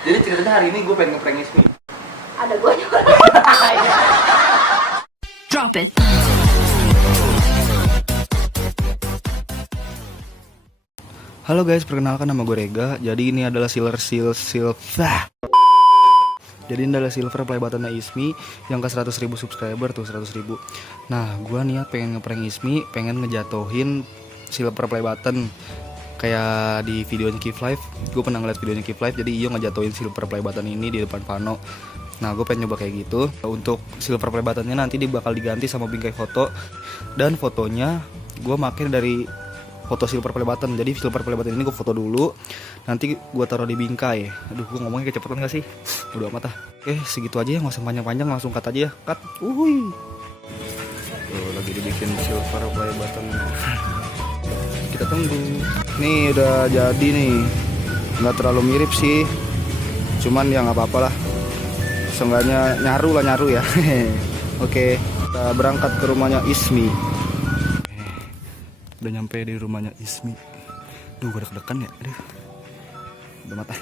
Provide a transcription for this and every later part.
Jadi ceritanya hari ini gue pengen ngeprank Ismi. Ada gue juga. Drop it. Halo guys, perkenalkan nama gue Rega. Jadi ini adalah Jadi ini adalah silver play buttonnya Ismi yang ke 100.000 subscriber tuh 100.000. Nah, gue niat pengen ngeprank Ismi, pengen ngejatuhin silver play button kayak di videonya Keep Live. Gue pernah ngeliat videonya Keep Live, jadi Iyo ngejatuhin silver play button ini di depan Vano. Nah, gue pengen nyoba kayak gitu. Untuk silver play buttonnya nanti dia bakal diganti sama bingkai foto, dan fotonya gue makin dari foto silver play button. Jadi silver play button ini gue foto dulu, nanti gue taruh di bingkai. Aduh, gue ngomongnya kecepatan gak sih? Udah amat ah. Oke, segitu aja ya, nggak usah panjang-panjang, langsung cut aja ya. Cut. Tuh, lagi dibikin silver play button. Kita tunggu. Nih udah jadi nih. Nggak terlalu mirip sih, cuman ya nggak apa-apa lah. Seenggaknya nyaru ya. Oke, kita berangkat ke rumahnya Ismi. Udah nyampe di rumahnya Ismi. Duh, gue deg-degan ya. Aduh. Udah mata.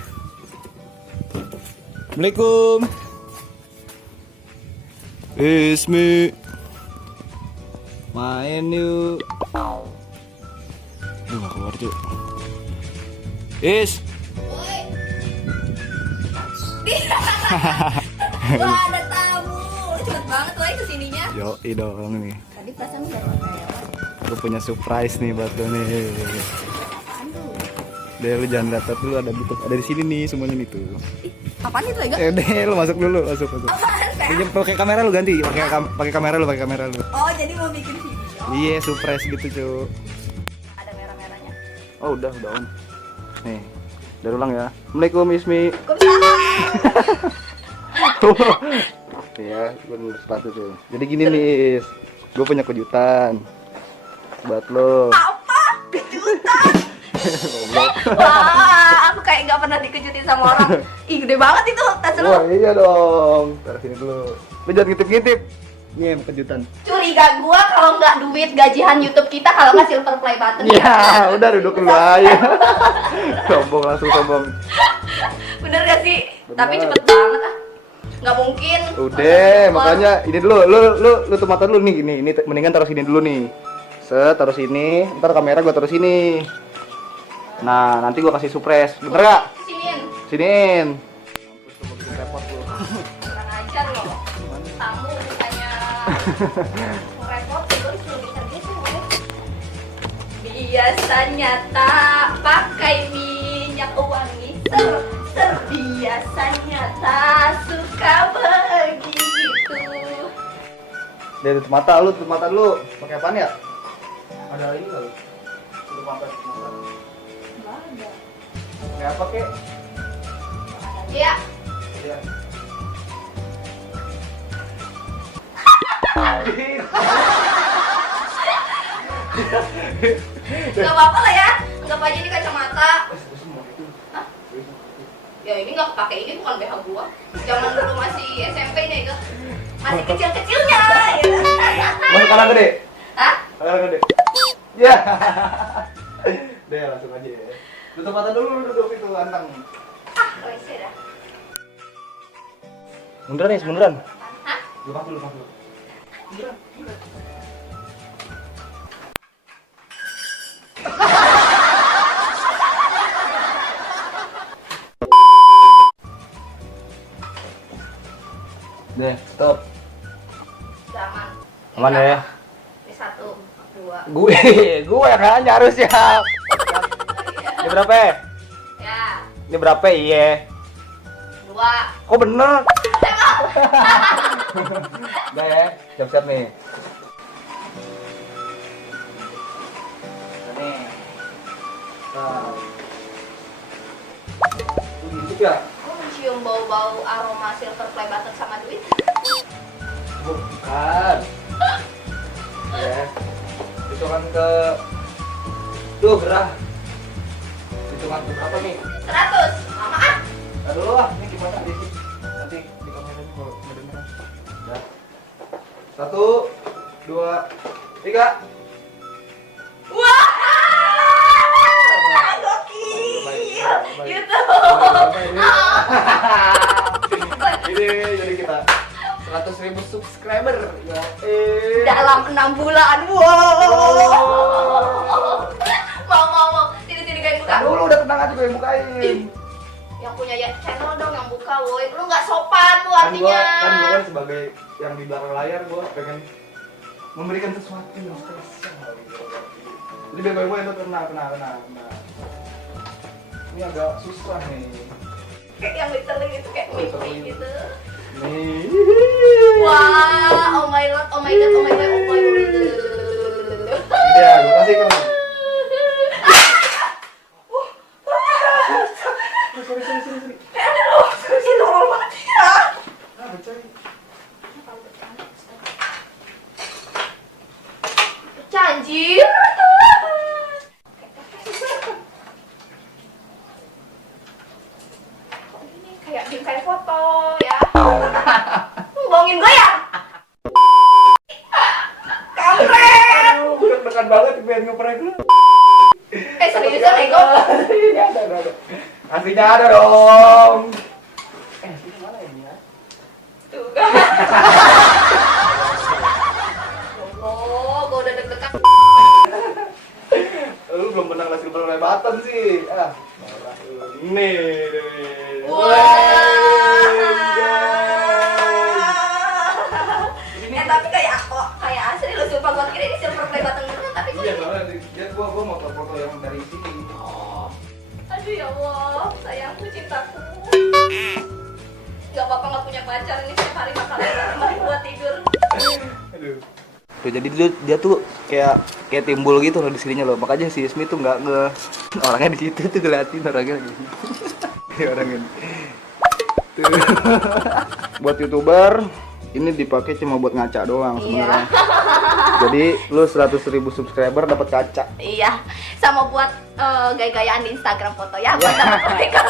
Assalamualaikum. Ismi. Main yuk. Duh, gak keluar cuy. Wah, ada tamu. Cepet banget woy kesininya. Yoi dong nih. Tadi perasaan udah kayak. Gue punya surprise nih buat lo nih. Deh, lu jangan lihat dulu, ada di sini nih semuanya nih tuh. Apaan itu Ega? Deh, lu masuk dulu, masuk. Apaan? Ini pakai kamera lu ganti, pakai kamera lu. Oh, jadi mau bikin video. Iya, surprise gitu, cuy. Ada merah-merahnya. Oh, udah on. Nih. Dari ulang ya. Assalamualaikum Ismi. Ya, gue nulis sepatu tuh. Jadi gini nih, gue punya kejutan buat lo. Apa? Kejutan? Wah, aku kayak nggak pernah dikejutin sama orang. Ih, gede banget itu tas lu. Wah, iya dong. Taruh sini dulu. Lu jangan ngintip-ngintip. Nih, kejutan. Curiga gua kalau nggak duit gajian YouTube kita kalau nggak silver play button. Ya, udah duduk dulu aja. Langsung sombong. Bener gak sih? Bener. Tapi cepet banget ah. Nggak mungkin. Udah, makanya ini dulu, lu tuh mata dulu nih, ini mendingan taruh sini dulu nih. Taruh sini, ntar kamera gua taruh sini. Nah, nanti gua kasih surprise. Bener gak? Siniin. Repot lu. Kurang ajar loh. Tamu bukannya repot terus gitu. Biasanya tak pakai minyak wangi. Biasanya tak suka begitu. Dia tutup mata lu. Pakai apaan ya? Ada ini enggak lu? Tutup mata. Enggak ada. Kayak apa kek? Ya. Iya. Gak apa-apa lah ya. Anggap aja ini kacamata. Hah? Ya ini nggak pakai, ini bukan BH gua. Zaman dulu masih SMP nya itu. Masih kecil-kecilnya ya. Mau kalah gede? Hah? Kalah gede. Ya. Deh, langsung aja ya. Tutup mata dulu, duduk itu antang. Ah, rese dah. Munduran. Hah? Lepas dulu. Munduran. Deh, stop. Zaman. Aman ya? Ini 1, 2. Gue yang nanya harus ya. Ini berapa? Ya. Ini berapa? Iya. 2. Kok bener? Udah ya, siap-siap nih. Nih. Nah. Gitu ya? Aku mencium bau-bau aroma silver play button sama duit. Bukan. Ya. Hitungan ke tuh gerah. Hitungan ke berapa nih? 100. Mama ah. Nah dulu lah, ini gimana di sini? Nanti di kamera ini kalau ngedengeran. Udah. 1, 2, 3. Wah! Gokil. YouTube. 100.000 subscriber. Ya, dalam 6 bulan. Wow. Mau. Sini guys buka. Kan dulu udah tenang aja gue yang bukain. Yang punya ya channel dong yang buka, woi. Lu nggak sopan tuh Kan gue artinya. kan sebagai yang di belakang layar gue pengen memberikan sesuatu yang spesial. Jadi bego itu tenang. Ini agak susah nih. Kayak yang literally itu kayak mimpi gitu. Nih. Wah, oh my god. Ya, gue kasih ke lu. Sorry. Ini normal banget ya. Cari. Pecah anjir. Kok gini kayak foto ya. Bohongin gue ya. Kampret. Gue deg-degan banget pengen ngeprank lu. Seriusan ego. Ini ada. Aslinya ada dong. Aslinya mana ini ya? Tuh kan. Oh, gue udah deg-degan. Lu belum menang nasi beroleh button sih. Nih. Tapi kayak asli lu sumpah gua kira ini silver play button beneran tapi Iya banget. Ya gua mau foto yang dari sini. Oh. Aduh ya Allah, sayangku cintaku. Gak apa-apa gak punya pacar ini setiap hari makan buat tidur. Aduh. Tuh, jadi dia tuh kayak timbul gitu loh di sininya loh. Makanya si Ismi tuh nggak orangnya di situ tuh ngeliatin orangnya lagi. Orangnya. Tuh. Buat YouTuber ini dipakai cuma buat ngaca doang sebenarnya. Jadi lu 100.000 subscriber dapat kaca. Iya, sama buat gaya-gayaan di Instagram foto ya. Buat dapat mereka.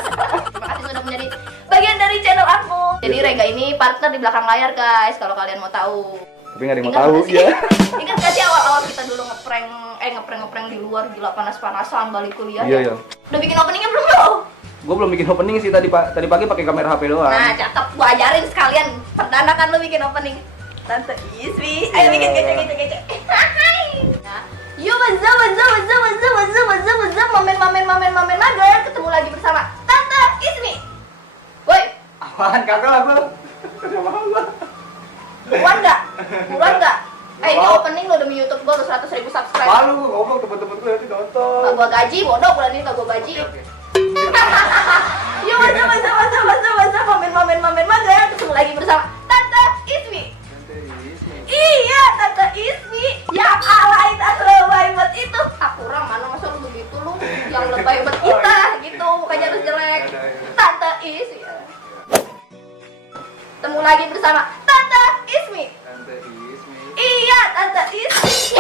Terima kasih sudah menjadi bagian dari channel aku. Jadi Rega ini partner di belakang layar guys, kalau kalian mau tahu. Tapi nggak ada yang mau tahu ya. Ingat gak sih awal-awal kita dulu ngeprank di luar gila panas-panasan balik kuliah Iya, ya? iya. Udah bikin openingnya belum lo? Gue belum bikin opening sih tadi pagi pakai kamera HP doang. Nah, cakep. Gua ajarin sekalian. Perdana kan lu bikin opening. Tante Ismi. Ayo bikin gece. Hai. Nah, yo what's up, mamen mager. Ketemu lagi bersama Tante Ismi. Woi, Apaan kagak lah gua. buruan enggak? Ini opening lo demi YouTube gua 100.000 subscriber. Malu ngomong teman-teman gue nanti nonton. Gak gua gaji, bodoh bulan ini gak gua gaji. Yo what's up, mamen mager. Ketemu lagi bersama Tante Ismi. Iya, Tante Ismi. Yang alay dan lebay buat itu. Aku orang mana masa lu begitu lu? Yang lebay buat kita gitu, bukannya harus jelek. Tante Ismi. Ketemu lagi bersama Tante Ismi. Iya, Tante Ismi.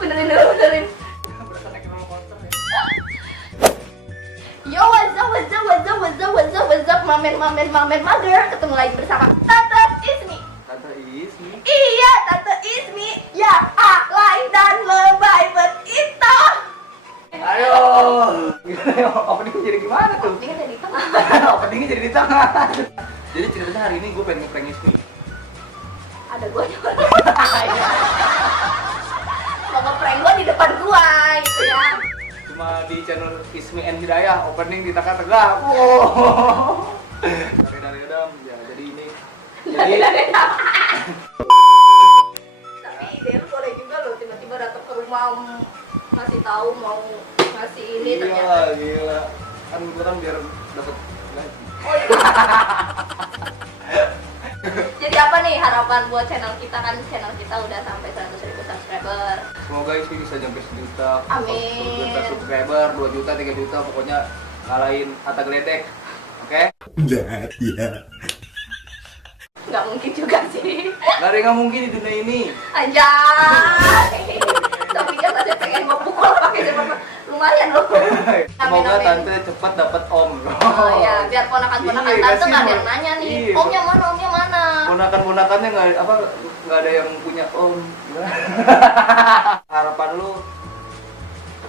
Benerin. Yo what's up, mamen mager. Ketemu lagi bersama Tante Ismi. Iya, Tante Ismi. Yang alay dan lebay buat itu. Ayo. Opening jadi gimana tuh? Ini kan jadi tengah. Openingnya jadi di tengah. Jadi ceritanya hari ini gue pengen ngeprank Ismi. Ada gua juga. Mau ngeprank gua di depan gua gitu ya. Cuma di channel Ismi and Hidayah opening di tengah-tengah. Wow. Dari Adam ya jadi ini. Jadi Tapi ide lu boleh juga loh tiba-tiba datang ke rumah ngasih tahu mau ngasih ini ternyata. gila. Kan gue kan biar dapat gaji. Oh, iya. Jadi apa nih harapan buat channel kita kan channel kita udah sampai 100.000 subscriber. Semoga Ismi bisa nyampe 1 juta. Amin. 1 juta subscriber, 2 juta, 3 juta, pokoknya ngalahin Atta Gledek. Oke? Nggak mungkin juga sih. Gak ada yang nggak mungkin di dunia ini. Anjay. Tapi kan saya pengen mau pukul pakai jempol lumayan loh. Semoga Amin. tante cepat dapat om. Oh ya, biar ponakan-ponakan Iya, tante nggak ada kasih, yang nanya nih. iya. Omnya mana? Ponakan-ponakannya nggak ada yang punya om. Harapan lu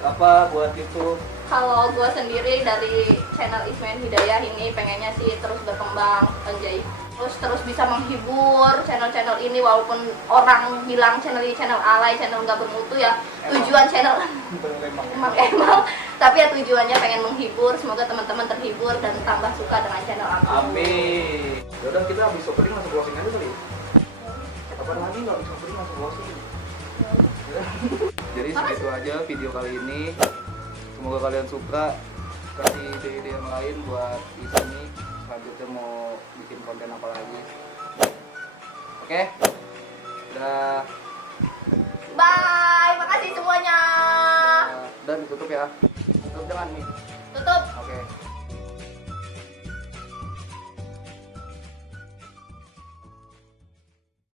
apa buat itu Kalau gue sendiri dari channel Ismi and Hidayah ini pengennya sih terus berkembang, anjay. Terus bisa menghibur channel-channel ini, walaupun orang bilang channel ini channel alay, channel nggak bermutu ya. Tujuan channel emang, tapi ya tujuannya pengen menghibur. Semoga teman-teman terhibur dan tambah suka dengan channel aku. Amin. Yaudah kita habis opening langsung closing aja kali. Kapan lagi nggak habis opening langsung closing? Jadi segitu aja video kali ini. Semoga kalian suka. Kasih ide-ide yang lain buat Ismi selanjutnya mau bikin konten apa lagi. Oke? Udah. Bye, makasih semuanya. Dan ditutup ya. Tutup jangan nih. Tutup. Oke.